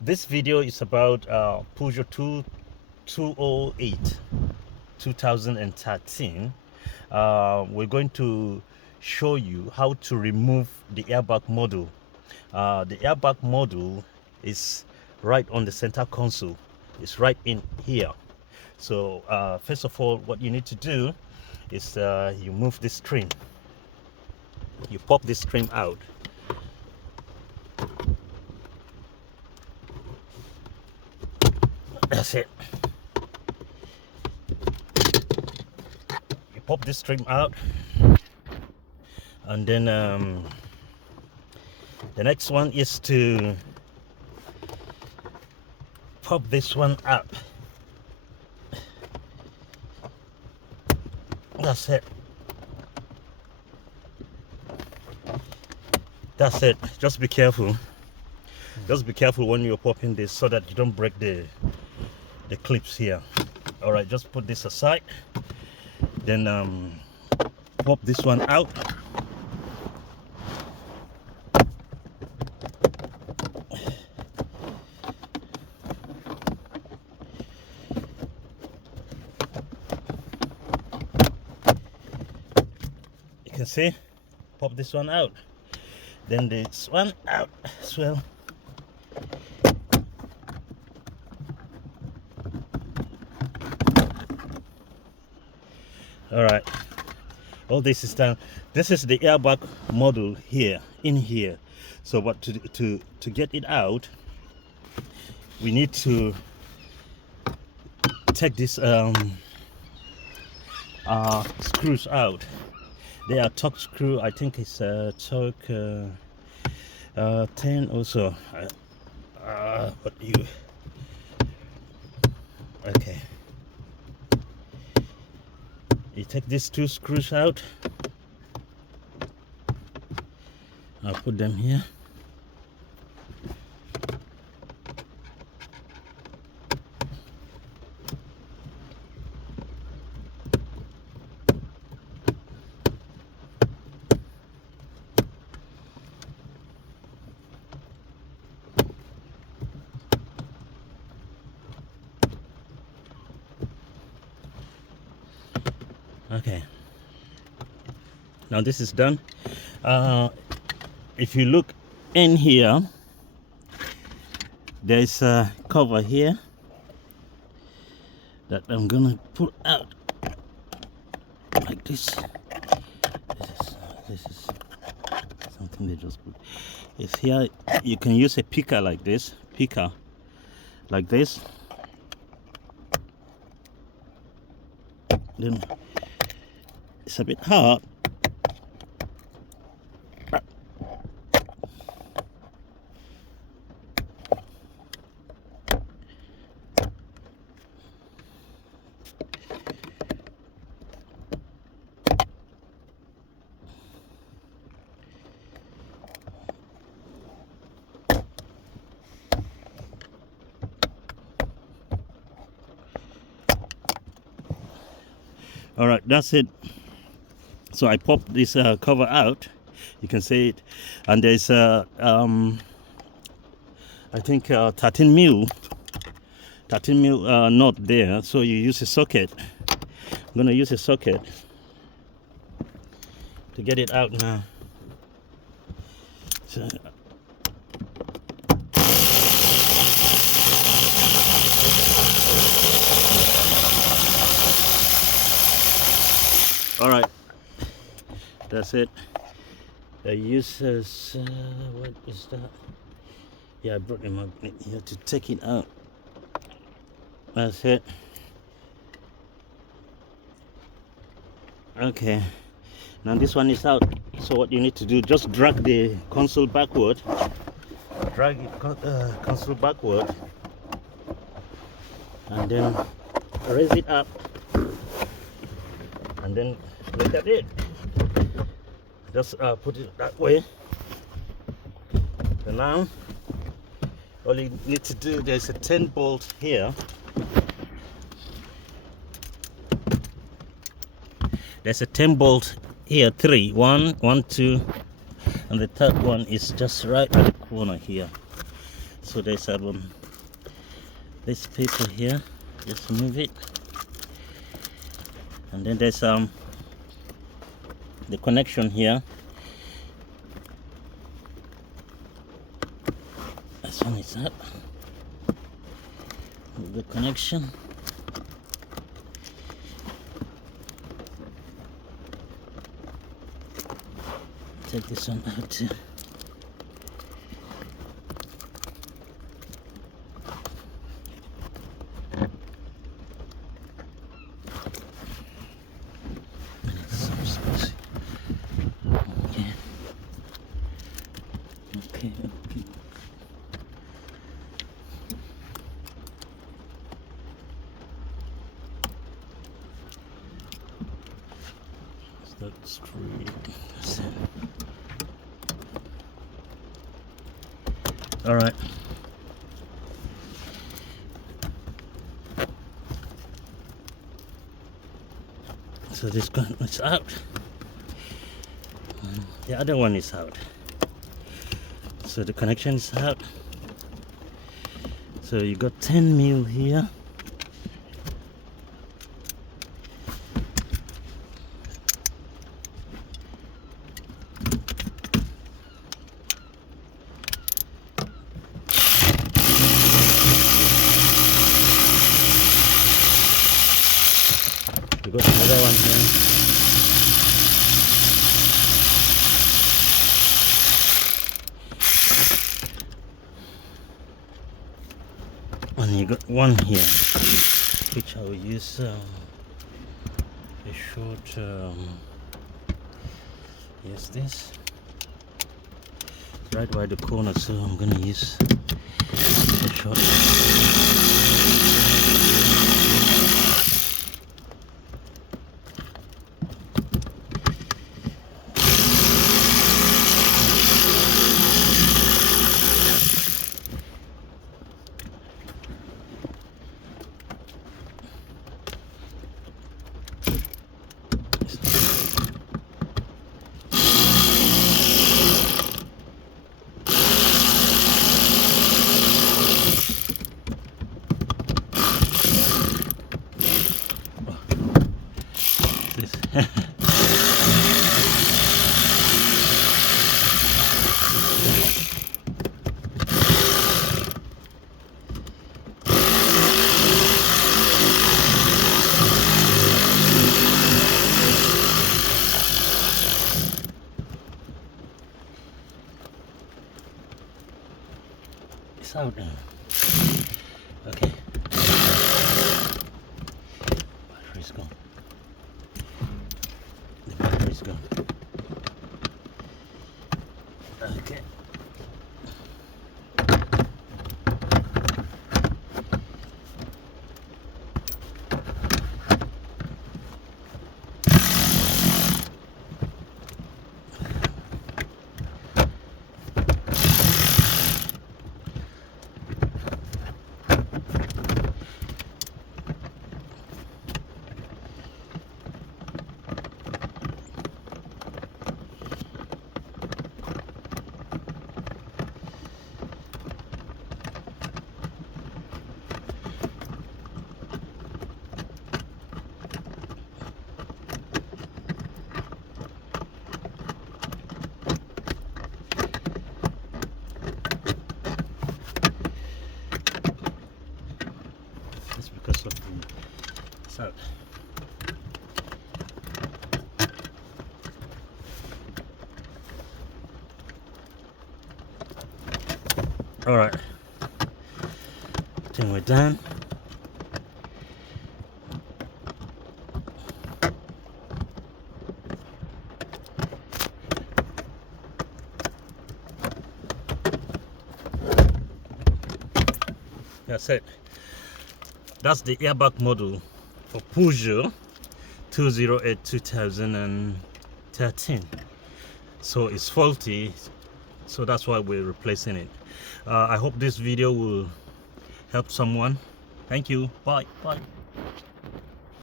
This video is about Peugeot 208 2013. We're going to show you how to remove the airbag module. The airbag module is right on the center console. It's right in here. So first of all, what you need to do is you move this trim. You pop this trim out. That's it. You pop this trim out, and then the next one is to pop this one up. That's it. That's it. Just be careful. Just be careful when you're popping this so that you don't break the clips here. All right, just put this aside. Then pop this one out. You can see, pop this one out. Then this one out as well. All right, all this is done. This is the airbag module here, in here. So what to get it out, we need to take this screws out. They are torque screw. I think it's torque 10 also. But you okay? You take these two screws out. I'll put them here. Okay, now this is done. If you look in here, there's a cover here that I'm gonna pull out like this. This is something they just put. It's here. You can use a picker like this, like this. Then it's a bit hard. All right, that's it. So I popped this cover out. You can see it, and there's I think 13 mil knot there. So you use a socket. I'm gonna use a socket to get it out now. So, all right, that's it. I use what is that? Yeah, I brought the magnet here to take it out. That's it. Okay, now this one is out. So what you need to do, just drag the console backward. Drag it console backward, and then raise it up, and then look at it. Just put it that way. So now all you need to do, there's a 10 bolt here. There's a 10 bolt here, 3, 1, 1, 2, and the third one is just right at the corner here. So there's this paper here, just remove it, and then there's the connection here. This one is up, the connection. Take this one out too. Okay. That's straight. All right. So this one is out. The other one is out. So the connection is out. So you got 10 mil here. You got another one here. And you got one here, which I will use a short. Yes, this right by the corner, so I'm gonna use a short. It's out now. Okay. Battery's gone. The battery's gone. Okay. Because of the sound. All right, I think we're done. That's it. That's the airbag model for Peugeot 208 2013. So it's faulty, so that's why we're replacing it. I hope this video will help someone. Thank you. Bye.